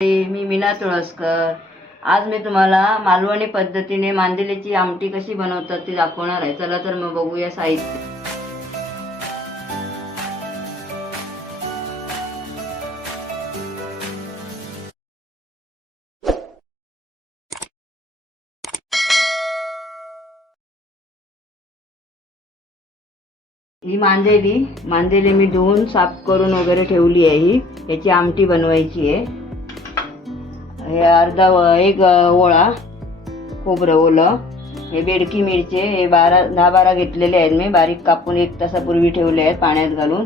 मी मीना तुळसकर. आज मी तुम्हाला मालवणी पद्धतीने मांदेलीची आमटी कशी बनवतात ती दाखवणार आहे. चला तर मग बघूया साहित्य. ही मांदेली मी धुवून साफ करून वगैरे ठेवली आहे. ही याची आमटी बनवायची आहे. हे एक ओळा खोबरं ओलं, हे बेडकी मिरचे हे 10-12 घेतलेले आहेत. मी बारीक कापून 1 तासापूर्वी ठेवले आहेत पाण्यात घालून.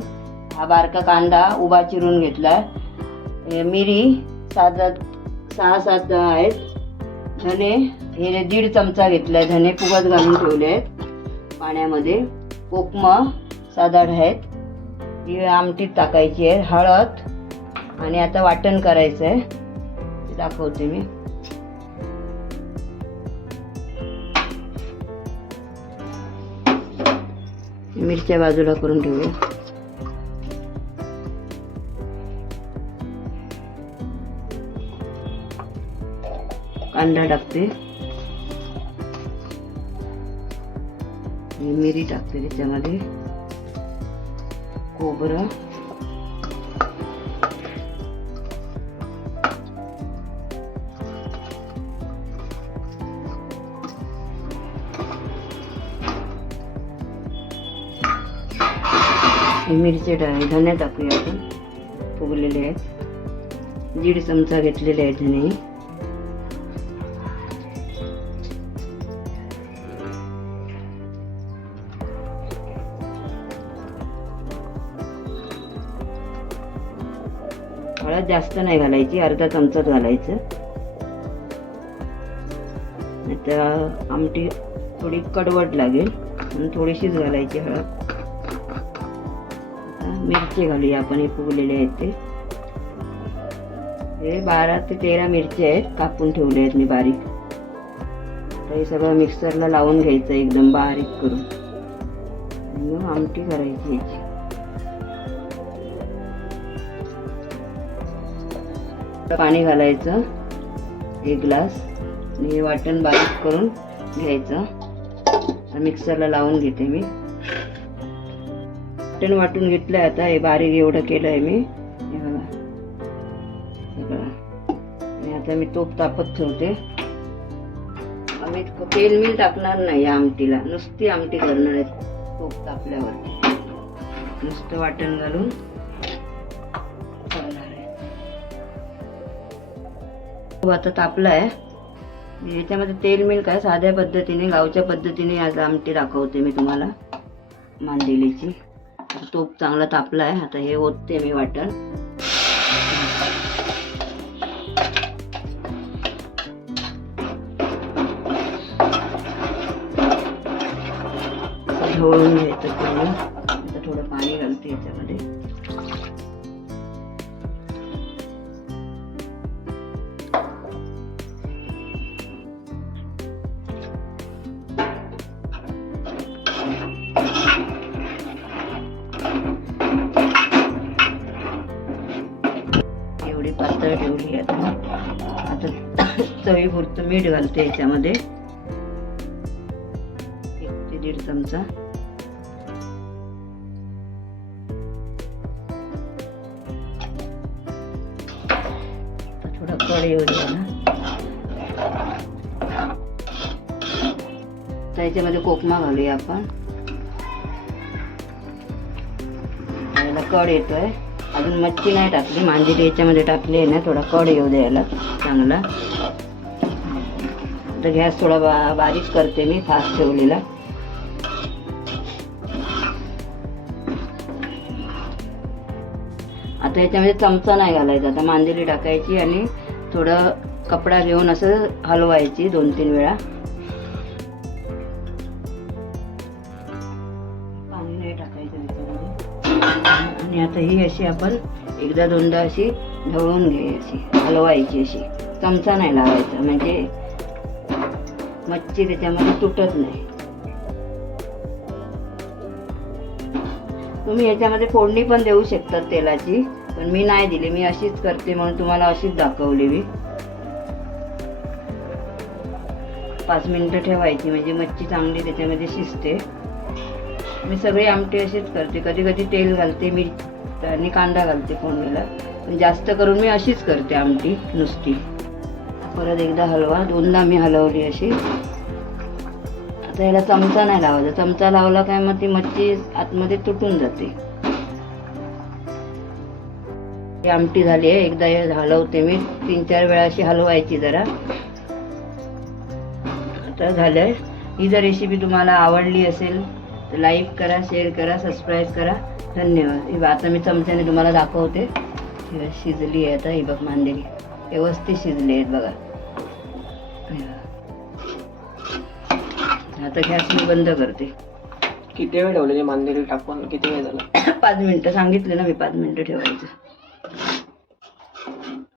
हा बारका कांदा उभा चिरून घेतला. मिरी 6-7 आहेत. धने हे 1.5 चमचा घेतलाय. धने फुगत घालून ठेवले आहेत पाण्यामध्ये. कोकम 7-8 आहेत. ही आमटीत टाकायची आहे. हळद आणि आता वाटण करायचं आहे ते दाखवते मी. मिरच्या बाजूला करून ठेवूया. कांदा टाकते, मिरी टाकते त्याच्यामध्ये, खोबरं, मिरची धने टाकूया आपण फुगलेले आहेत. 1.5 चमचा घेतलेले आहेत धने. हळद जास्त नाही घालायची, अर्धा चमचाच घालायचं. आता आमटी थोडी कडवट लागेल म्हणून थोडीशीच घालायची हळद. मिरची घालूया आपण. हे फुगलेले आहेत ते. हे 12 ते 13 मिरची आहेत, कापून ठेवले आहेत मी बारीक. तर हे सगळं मिक्सरला लावून घ्यायचं एकदम बारीक करून. मग आमटी करायची याची. पाणी घालायचं 1 ग्लास आणि हे वाटण बारीक करून घ्यायचं. मिक्सरला लावून घेते मी. वाटण वाटून घेतलंय. आता हे बारीक एवढं केलंय मी. हे बघा सगळं. आणि आता मी तोप तापत ठेवते. आम्ही तेल मीठ टाकणार नाही या आमटीला, नुसती आमटी करणार आहे. तोप तापल्यावर नुसतं वाटण घालून करणार आहे. आता तापलाय. याच्यामध्ये तेल मीठ काय साध्या पद्धतीने गावच्या पद्धतीने आज आमटी दाखवते मी तुम्हाला मांदेलीची. तूप चांगला तापला आहे. आता हे ओतते मी वाटण. ढवळून घ्यायचं पूर्ण. आता थोडं पाणी घालते याच्यामध्ये. पातळ ठेवली. आता चवीपुरतं मीठ घालते याच्यामध्ये. 1 ते 1.5 चमचा. थोडा कढ येऊ द्या ना. त्याच्यामध्ये कोकमा घालूया आपण. कढ येतोय. अजून मच्छी नाही टाकली, मांदेली याच्यामध्ये टाकली आहे ना. थोडा कढ येऊ द्यायला चांगला. आता गॅस थोडा बारीक करते मी, फास्ट ठेवलेला. आता याच्यामध्ये चमचा नाही घालायचा. आता मांदेली टाकायची आणि थोडं कपडा घेऊन असं हलवायची 2-3 वेळा. पाणी नाही टाकायचं त्याच्यामध्ये. आणि आता ही अशी आपण 1-2दा अशी ढवळून घ्यायची, हलवायची अशी. चमचा नाही लावायचा म्हणजे मच्छी त्याच्यामध्ये तुटत नाही. तुम्ही याच्यामध्ये फोडणी पण देऊ शकता तेलाची. पण मी नाही दिली, मी अशीच करते म्हणून तुम्हाला अशीच दाखवली मी. 5 मिनिटं ठेवायची म्हणजे मच्छी चांगली त्याच्यामध्ये शिजते. मी सगळी आमटी अशीच करते. कधी कधी तेल घालते, मिरची आणि कांदा घालते फोडणीला, पण जास्त करून मी अशीच करते आमटी नुसती. परत एकदा हलवा, 2दा मी हलवली अशी. आता याला चमचा नाही लावायचा, चमचा लावला काय मग ती मच्छी आतमध्ये तुटून जाते. ही आमटी झाली आहे. एकदा हे हलवते मी, 3-4 वेळा अशी हलवायची जरा. आता झालंय. ही जर रेसिपी तुम्हाला आवडली असेल तर लाईक करा, शेअर करा, सबस्क्राईब करा. धन्यवाद. आता मी चमच्याने तुम्हाला दाखवते. शिजली आहे आता. ही बघ मांदेली व्यवस्थित शिजली आहेत बघा. आता गॅस मी बंद करते. किती वेळ ठेवलेली मांदेली टाकून? किती वेळ झाला? 5 मिनिटं सांगितले ना मी, 5 मिनिटं ठेवायचं.